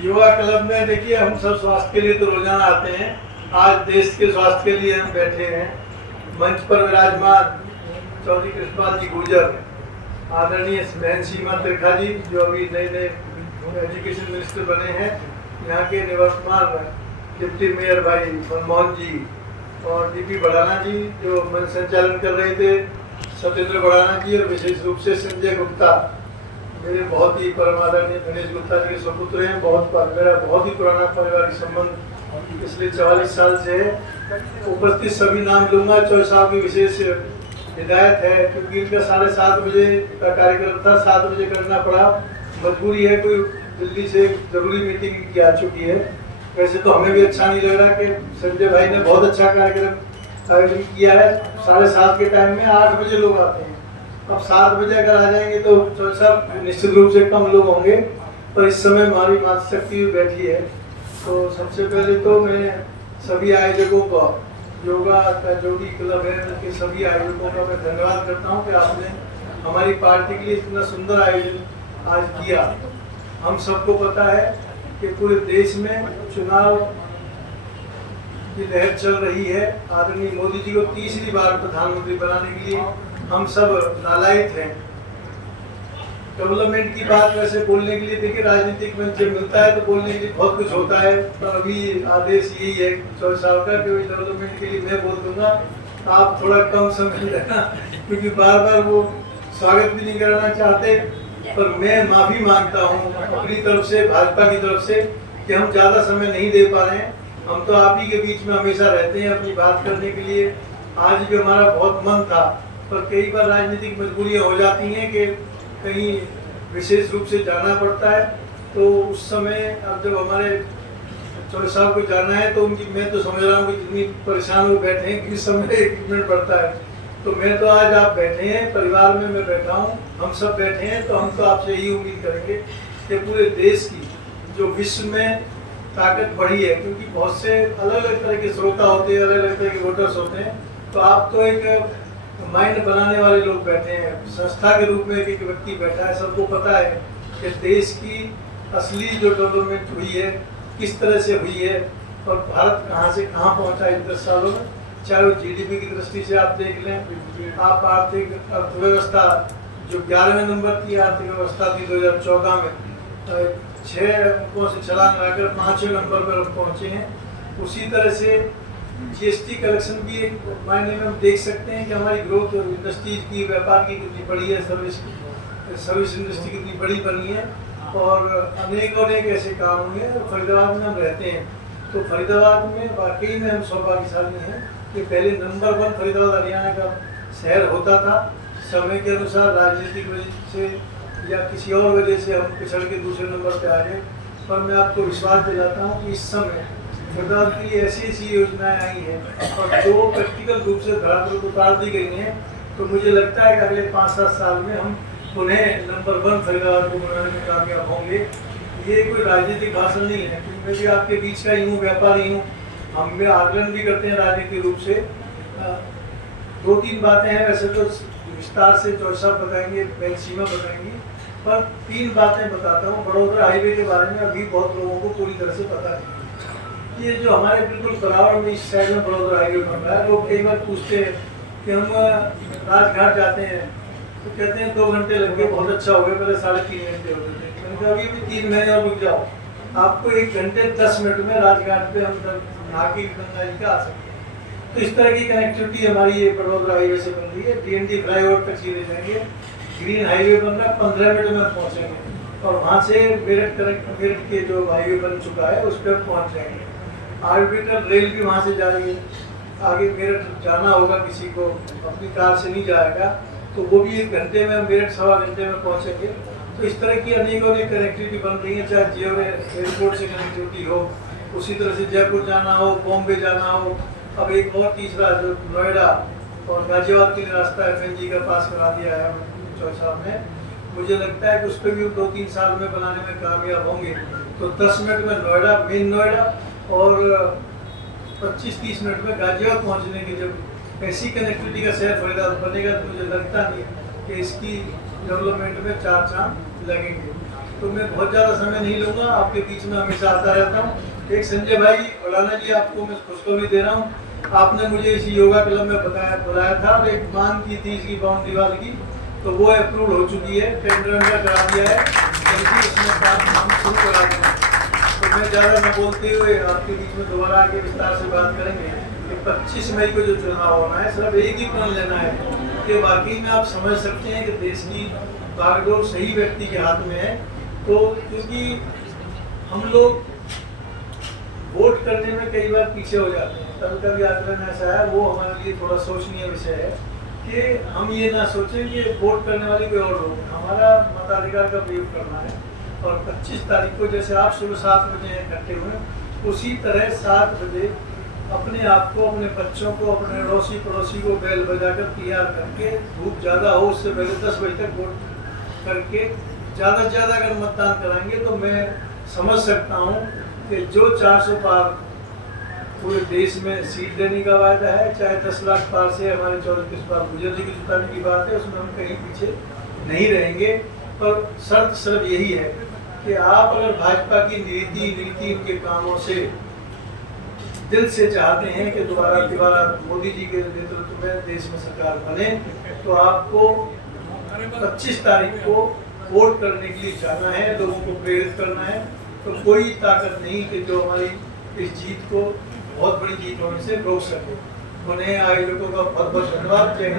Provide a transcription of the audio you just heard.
युवा क्लब में देखिए हम सब स्वास्थ्य के लिए तो रोजाना आते हैं। आज देश के स्वास्थ्य के लिए हम बैठे हैं। मंच पर विराजमान चौधरी कृष्णपाल जी गुर्जर, आदरणीय बहन सीमा त्रिखा जी जो अभी नए एजुकेशन मिनिस्टर बने हैं, यहाँ के निवर्तमान डिप्टी मेयर भाई मनमोहन जी और डीपी बड़ाना जी जो मंच संचालन कर रहे थे, सत्येंद्र बड़ाना जी, और विशेष रूप से संजय गुप्ता, मेरे बहुत ही परम आदरणीय गणेश गुप्ता जी के सुपुत्र हैं। मेरा बहुत ही पुराना पारिवारिक संबंध पिछले 44 साल से है। उपस्थित सभी नाम लूंगा। चौधरी साहब की विशेष हिदायत है क्योंकि इनका 7:30 बजे का कार्यक्रम था, 7 बजे करना पड़ा, मजबूरी है, कोई दिल्ली से जरूरी मीटिंग की आ चुकी है। वैसे तो हमें भी अच्छा नहीं लग रहा कि संजय भाई ने बहुत अच्छा आयोजन किया है। 7:30 के टाइम में 8 बजे लोग आते हैं। अब 7 बजे अगर आ जाएंगे तो चौधरी साहब निश्चित रूप से कम लोग होंगे, पर इस समय हमारी मातृशक्ति भी बैठी है। तो सबसे पहले तो मैं सभी आयोजकों को, योगा का जो भी क्लब है उनके सभी आयोजकों का मैं धन्यवाद करता हूँ कि आपने हमारी पार्टी के लिए इतना सुंदर आयोजन आज किया। हम सबको पता है कि पूरे देश में चुनाव की लहर चल रही है। आदरणीय मोदी जी को तीसरी बार प्रधानमंत्री बनाने के लिए हम सब नालायक हैं। डेवलपमेंट की बात वैसे बोलने के लिए देखिए राजनीतिक मंच जब मिलता है तो बोलने के लिए बहुत कुछ होता है, पर अभी आदेश यही है चौधरी साहब का कि डेवलपमेंट के लिए मैं बोल दूंगा, आप थोड़ा कम समय लेना, क्योंकि बार बार वो स्वागत भी नहीं कराना चाहते। पर मैं माफी मांगता हूँ अपनी तरफ से, भाजपा की तरफ से, कि हम ज्यादा समय नहीं दे पा रहे हैं। हम तो आप ही के बीच में हमेशा रहते हैं अपनी बात करने के लिए। आज भी हमारा बहुत मन था, पर कई बार राजनीतिक मजबूरियां हो जाती हैं कि कहीं विशेष रूप से जाना पड़ता है। तो उस समय अब जब हमारे चौधरी साहब को जाना है तो उनकी, मैं तो समझ रहा हूँ कि जितनी परेशान हो बैठे हैं, किस समय इक्विपमेंट पड़ता है। तो मैं तो आज आप बैठे हैं, परिवार में मैं बैठा हूँ, हम सब बैठे हैं, तो हम तो आपसे यही उम्मीद करेंगे कि पूरे देश की जो विश्व में ताकत बढ़ी है, क्योंकि बहुत से अलग अलग तरह के श्रोता होते हैं, अलग अलग तरह के वोटर्स होते हैं, तो आप तो एक माइंड बनाने वाले लोग बैठे हैं, संस्था के रूप में एक व्यक्ति बैठा है। सबको पता है कि देश की असली जो डेवलपमेंट हुई है किस तरह से हुई है और भारत कहाँ से कहाँ पहुँचा इन 10 सालों में। चाहे वो GDP की दृष्टि से आप देख लें, आप आर्थिक अर्थव्यवस्था जो 11वें नंबर की आर्थिक व्यवस्था थी 2014 में, 6 अंकों से छलांग लगाकर 5वें नंबर पर पहुँचे हैं। उसी तरह से GST कलेक्शन भी एक मायने में हम देख सकते हैं कि हमारी ग्रोथ इंडस्ट्रीज की, व्यापार की कितनी बड़ी है, सर्विस इंडस्ट्री कितनी बड़ी बनी है, और अनेक ऐसे काम हुए हैं। फरीदाबाद में हम रहते हैं, तो फरीदाबाद में वाकई में हम सौभाग्यशाली हैं कि पहले नंबर 1 फरीदाबाद हरियाणा का शहर होता था। समय के अनुसार राजनीतिक वजह से या किसी और वजह से हम पिछड़ के दूसरे नंबर पे आ गए, पर मैं आपको विश्वास दिलाता हूँ कि इस समय फरीदाबाद के लिए ऐसी योजनाएं आई हैं और जो प्रैक्टिकल रूप से धरातल पर उतार दी गई हैं, तो मुझे लगता है कि अगले 5-7 साल में हम उन्हें नंबर 1 फरीदाबाद को बनाने में कामयाब होंगे। ये कोई राजनीतिक भाषण नहीं है, क्योंकि मैं भी आपके बीच का ही हूँ, व्यापारी हूँ, हम भी आकलन भी करते हैं राजनीतिक रूप से। 2-3 बातें हैं, वैसे तो विस्तार से चौधरी साहब बताएंगे, बहन सीमा बताएंगी, पर 3 बातें बताता हूँ। बड़ौदा हाईवे के बारे में अभी बहुत लोगों को पूरी तरह से पता नहीं। ये जो हमारे बिल्कुल बराबर में इस साइड में बड़ौदा हाईवे बन रहा है, लोग कई बार पूछते हैं कि हम राजघाट जाते हैं तो कहते हैं 2 घंटे लग गए, बहुत अच्छा हो गया, पहले 3.5 घंटे होते थे। मैंने कहा अभी भी 3 महीने और रुक जाओ, आपको 1 घंटे 10 मिनट में राजघाट पे हम नहा के गंगा जी का आ सकते हैं। तो इस तरह की कनेक्टिविटी हमारी ये बड़ौदा हाईवे से बन रही है। DND फ्लाईओवर तक सीधे जाएंगे, ग्रीन हाईवे बन रहा है, 15 मिनट में पहुँचेंगे, और वहाँ से मेरठ के जो हाईवे बन चुका है उस पर पहुँच जाएंगे। ऑर्बिटर रेल भी वहाँ से जा रही है, आगे मेरठ जाना होगा किसी को, अपनी कार से नहीं जाएगा, तो वो भी 1 घंटे में, मेरठ 1.25 घंटे में पहुँचेंगे। तो इस तरह की अनेक कनेक्टिविटी बन रही है, चाहे जियो एयरपोर्ट से कनेक्टिविटी हो, उसी तरह से जयपुर जाना हो, बॉम्बे जाना हो। अब एक और तीसरा जो नोएडा और गाजियाबाद के लिए रास्ता FNG का पास करा दिया है चौधरी साहब ने, मुझे लगता है कि उस पर भी 2-3 साल में बनाने में कामयाब होंगे। तो 10 मिनट में नोएडा, मेन नोएडा, और 25-30 मिनट में गाजियाबाद पहुंचने की जब ऐसी कनेक्टिविटी का शहर फरीदाबाद बनेगा, तो मुझे लगता नहीं कि इसकी डेवलपमेंट में 4 चांद लगेंगे। तो मैं बहुत ज़्यादा समय नहीं लूँगा, आपके बीच में हमेशा आता रहता हूँ। एक संजय भाई फलाना जी, आपको मैं खुशखबरी दे रहा हूँ, आपने मुझे इसी योगा क्लब में बुलाया था और एक मांग की थी इसकी बाउंड्री वाल की, तो वो अप्रूव हो चुकी है, टेंडर वेंडर करा दिया है, जल्दी उसमें काम हम शुरू करा देंगे। तो मैं ज़्यादा न बोलते हुए आपके बीच में दोबारा आके विस्तार से बात करेंगे कि 25 मई को जो चुनाव होना है, सिर्फ एक ही प्रण लेना है कि वाकई में आप समझ सकते हैं कि देश की बागडोर सही व्यक्ति के हाथ में है। तो क्योंकि हम लोग वोट करने में कई बार पीछे हो जाते हैं, कभी कभी आचरण ऐसा है, वो हमारे लिए थोड़ा सोचनीय विषय है कि हम ये ना सोचें कि वोट करने वाले कोई और लोग, हमारा मताधिकार का प्रयोग करना है। और 25 तारीख को जैसे आप सुबह 7 बजे इकट्ठे हुए, उसी तरह 7 बजे अपने आप को, अपने बच्चों को, अपने अड़ोसी पड़ोसी को बैल बजाकर तैयार करके, धूप ज़्यादा हो उससे पहले 10 बजे तक वोट करके ज़्यादा से ज़्यादा अगर मतदान कराएंगे तो मैं समझ सकता हूँ कि जो 400 पार पूरे देश में सीट देने का वायदा है, चाहे 10 लाख पार से हमारे 34 पार गुजर जी की जुटाने की बात है, उसमें हम कहीं पीछे नहीं रहेंगे। पर शर्त सिर्फ यही है कि आप अगर भाजपा की नीति उनके कामों से दिल से चाहते हैं कि दोबारा मोदी जी के नेतृत्व में देश में सरकार बने, तो आपको 25 तारीख को वोट करने के लिए जाना है, लोगों को प्रेरित करना है। तो कोई ताकत नहीं कि जो हमारी इस जीत को बहुत बड़ी जीत होने से रोक सके। उन्हें आयोजकों का बहुत बहुत धन्यवाद। जय हिंद।